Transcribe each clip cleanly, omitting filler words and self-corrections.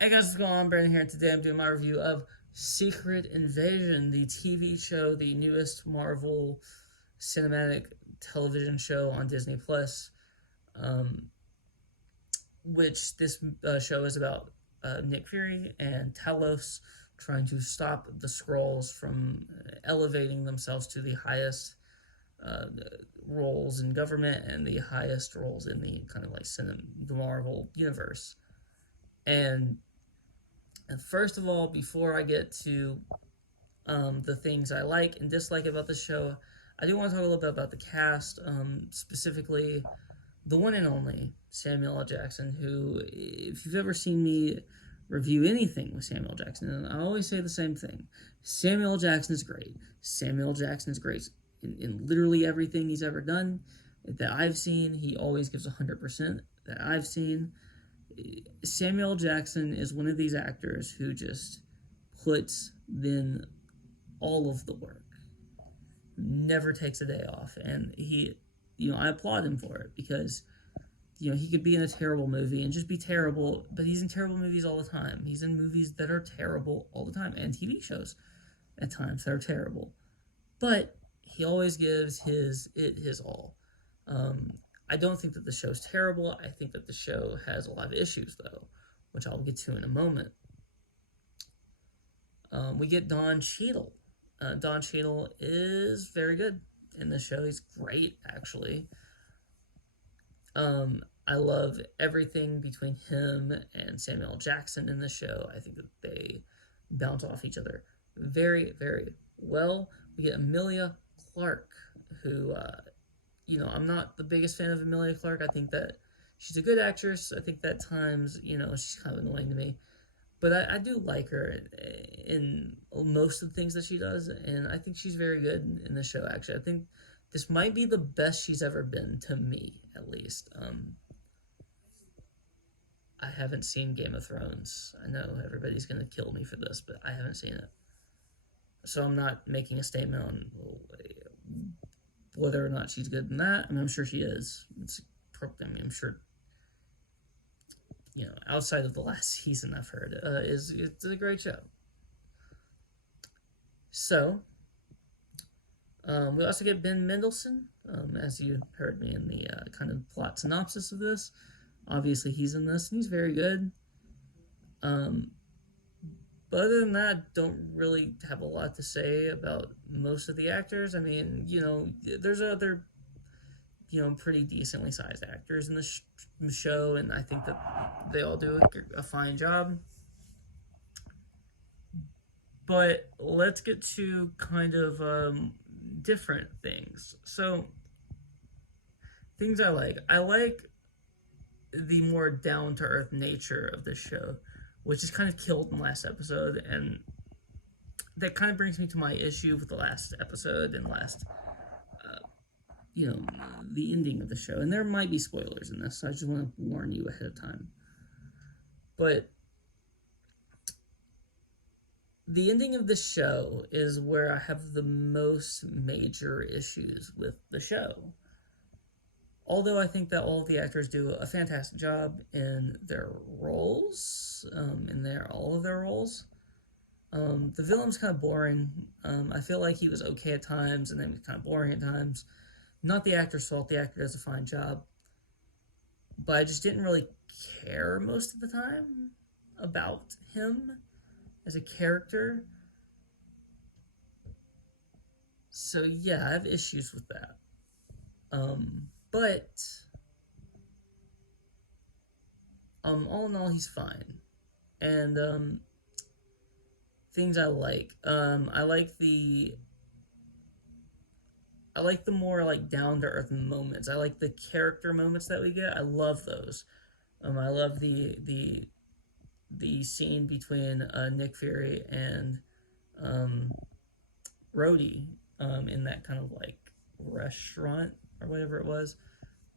Hey guys, what's going on? Brandon here. Today I'm doing my review of Secret Invasion, the TV show, the newest Marvel cinematic television show on Disney Plus. Um, which this show is about Nick Fury and Talos trying to stop the Skrulls from elevating themselves to the highest uh, roles in government and the highest roles in the kind of like the Marvel universe. And first of all, before I get to the things I like and dislike about the show, I do want to talk a little bit about the cast, specifically the one and only Samuel L. Jackson, who, if you've ever seen me review anything with Samuel L. Jackson, and I always say the same thing: Samuel L. Jackson is great. Samuel L. Jackson is great in literally everything he's ever done that I've seen. He always gives 100% that I've seen. Samuel Jackson is one of these actors who just puts in all of the work, never takes a day off, and I applaud him for it because he could be in a terrible movie and just be terrible, but he's in terrible movies all the time. He's in movies that are terrible all the time, and TV shows at times that are terrible, but he always gives his all. Um, I don't think that the show's terrible. I think that the show has a lot of issues, though, which I'll get to in a moment. We get Don Cheadle. Don Cheadle is very good in the show. He's great, actually. I love everything between him and Samuel L. Jackson in the show. I think that they bounce off each other very, very well. We get Emilia Clarke, who I'm not the biggest fan of Emilia Clarke. I think that she's a good actress. I think that at times, she's kind of annoying to me. But I do like her in most of the things that she does, and I think she's very good in the show, actually. I think this might be the best she's ever been, to me, at least. I haven't seen Game of Thrones. I know everybody's going to kill me for this, but I haven't seen it. So I'm not making a statement on whether or not she's good in that. I mean, I'm sure she is. I'm sure, outside of the last season I've heard, it's a great show. So, we also get Ben Mendelsohn, as you heard me in the kind of plot synopsis of this. Obviously, he's in this, and he's very good. Um, but other than that, don't really have a lot to say about most of the actors. I mean, there's other, pretty decently sized actors in the show, and I think that they all do a fine job. But let's get to kind of different things. So, things I like. I like the more down to earth nature of this show, which is kind of killed in the last episode, and that kind of brings me to my issue with the last episode and last, uh, you know, the ending of the show. And there might be spoilers in this, so I just want to warn you ahead of time. But the ending of the show is where I have the most major issues with the show. Although I think that all of the actors do a fantastic job in their roles, all of their roles. The villain's kind of boring. I feel like he was okay at times, and then he was kind of boring at times. Not the actor's fault. The actor does a fine job, but I just didn't really care most of the time about him as a character. So yeah, I have issues with that. But all in all, he's fine. And things I like. I like the more like down to earth moments. I like the character moments that we get. I love those. I love the scene between Nick Fury and um, Rhodey in that kind of like restaurant or whatever it was,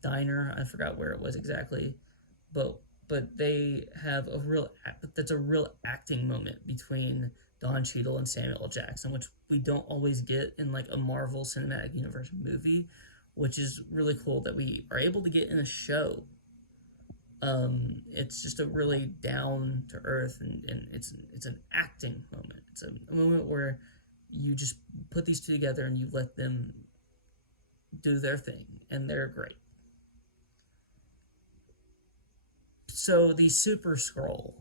diner. I forgot where it was exactly, but they have a real that's a real acting moment between Don Cheadle and Samuel L. Jackson, which we don't always get in like a Marvel Cinematic Universe movie, which is really cool that we are able to get in a show. It's just a really down to earth, and it's an acting moment. It's a moment where you just put these two together and you let them do their thing, and they're great. So the Super Scroll,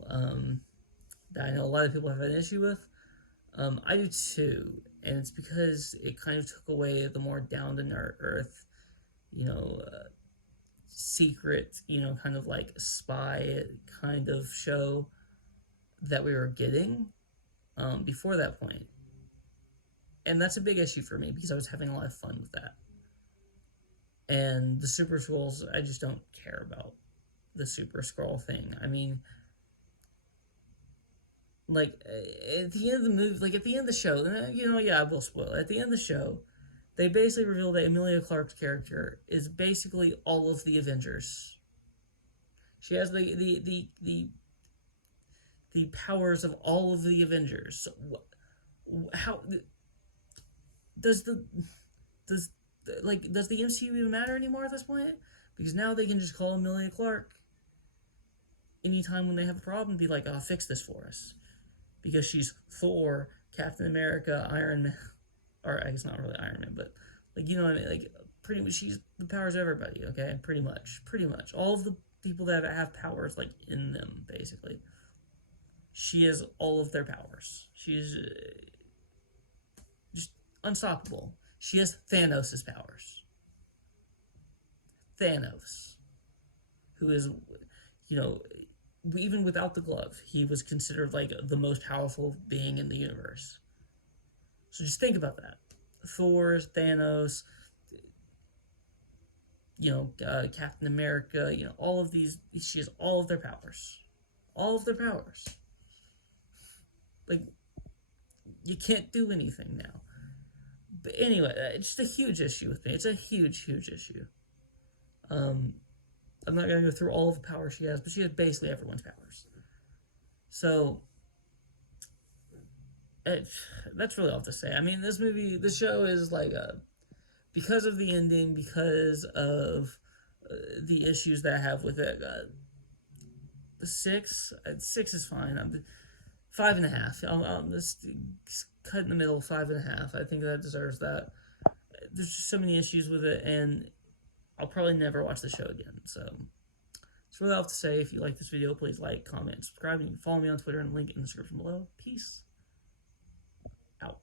that I know a lot of people have an issue with, I do too, and it's because it kind of took away the more down to earth, you know, secret, kind of like spy kind of show that we were getting before that point. And that's a big issue for me because I was having a lot of fun with that. And the Super Scrolls, I just don't care about the Super Scroll thing. I mean, like at the end of the movie, like at the end of the show, yeah, I will spoil it. At the end of the show, they basically reveal that Emilia Clarke's character is basically all of the Avengers. She has the powers of all of the Avengers. So, how does the does does the MCU even matter anymore at this point? Because now they can just call Emilia Clarke anytime when they have a problem and be like, "Oh, fix this for us," because she's Thor, Captain America, Iron Man, or I guess not really Iron Man, but like you know what I mean, like pretty much she's the powers of everybody. Okay, pretty much all of the people that have powers like in them basically. She has all of their powers. She's just unstoppable. She has Thanos' powers. Thanos, who is, you know, even without the glove, he was considered like the most powerful being in the universe. So just think about that. Thor, Thanos, Captain America, all of these, she has all of their powers. All of their powers. Like, you can't do anything now. But anyway, it's just a huge issue with me. It's a huge, huge issue. I'm not going to go through all of the powers she has, but she has basically everyone's powers. So, that's really all to say. I mean, this show is like because of the ending, because of the issues that I have with it. The six is fine. I'm 5.5. I'll just cut in the middle, 5.5. I think that deserves that. There's just so many issues with it, and I'll probably never watch the show again. So that's really all I have to say. If you like this video, please like, comment, subscribe, and you can follow me on Twitter and link in the description below. Peace out.